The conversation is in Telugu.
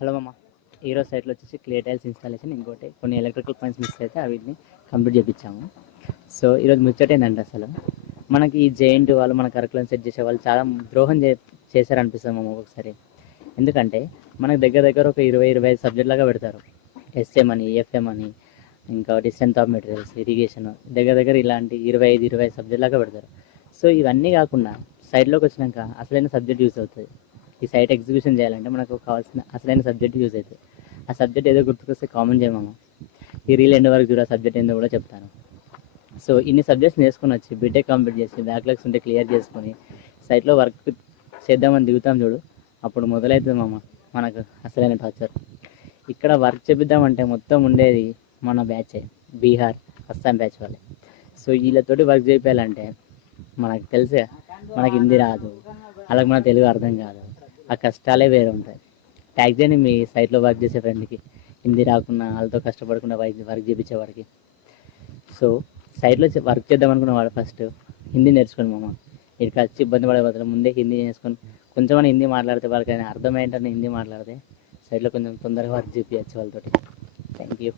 హలో మామ, ఈరోజు సైట్లో వచ్చేసి క్లియర్ టైల్స్ ఇన్స్టాలేషన్, ఇంకోటి కొన్ని ఎలక్ట్రికల్ పాయింట్స్ మిస్ అయితే వీటిని కంప్లీట్ చేయించాము. సో ఈరోజు ముచ్చట ఏంటంటే అసలు మనకి ఈ జెయింట్ వాళ్ళు మన కరికులం సెట్ చేసే వాళ్ళు చాలా ద్రోహం చేశారనిపిస్తుంది మామ ఒకసారి. ఎందుకంటే మనకు దగ్గర దగ్గర ఒక 20-25 సబ్జెక్ట్ లాగా పెడతారు. ఎస్ఎం అని, ఎఫ్ఎం అని, ఇంకోటి స్ట్రెంత్ ఆఫ్ మెటీరియల్స్, ఇరిగేషన్, దగ్గర దగ్గర ఇలాంటి 25 సబ్జెక్ట్ లాగా పెడతారు. సో ఇవన్నీ కాకుండా సైడ్లోకి వచ్చినాక అసలైన సబ్జెక్ట్ యూస్ అవుతుంది. ఈ సైట్ ఎగ్జిక్యూషన్ చేయాలంటే మనకు కావాల్సిన అసలైన సబ్జెక్ట్ యూజ్ అవుతుంది. ఆ సబ్జెక్ట్ ఏదో గుర్తుకొస్తే కామెంట్ చేయమమ్మా. ఈ రీల్ ఎండ్ వరకు చూడ సబ్జెక్ట్ ఏందో కూడా చెప్తాను. సో ఇన్ని సబ్జెక్ట్స్ నేర్చుకుని వచ్చి బీటెక్ కంప్లీట్ చేసి బ్యాక్లాగ్స్ ఉంటే క్లియర్ చేసుకొని సైట్లో వర్క్ చేద్దామని దిగుతాం చూడు, అప్పుడు మొదలవుతుంది మామ మనకు అసలైన టార్చర్. ఇక్కడ వర్క్ చేపిద్దామంటే మొత్తం ఉండేది మన బ్యాచే, బీహార్ అస్సాం బ్యాచ్ వాళ్ళే. సో వీళ్ళతోటి వర్క్ చేయాలంటే మనకు తెలిసే మనకి హిందీ రాదు, అలాగే మన తెలుగు అర్థం కాదు. ఆ కష్టాలే వేరే ఉంటాయి. ట్యాక్స్ చేయండి మీ సైట్లో వర్క్ చేసే ఫ్రెండ్కి, హిందీ రాకుండా వాళ్ళతో కష్టపడకుండా వర్క్ చేయించేవాడికి. సో సైట్లో వర్క్ చేద్దాం అనుకున్న వాడు ఫస్ట్ హిందీ నేర్చుకోండి మామ. ఇక్కడికి వచ్చి ఇబ్బంది పడే బదులు ముందే హిందీ నేర్చుకొని కొంచెం హిందీ మాట్లాడితే వాళ్ళకి అర్థమయ్యేటట్టు హిందీ మాట్లాడితే సైట్లో కొంచెం తొందరగా వర్క్ చేయించచ్చు వాళ్ళతోటి. Thank you.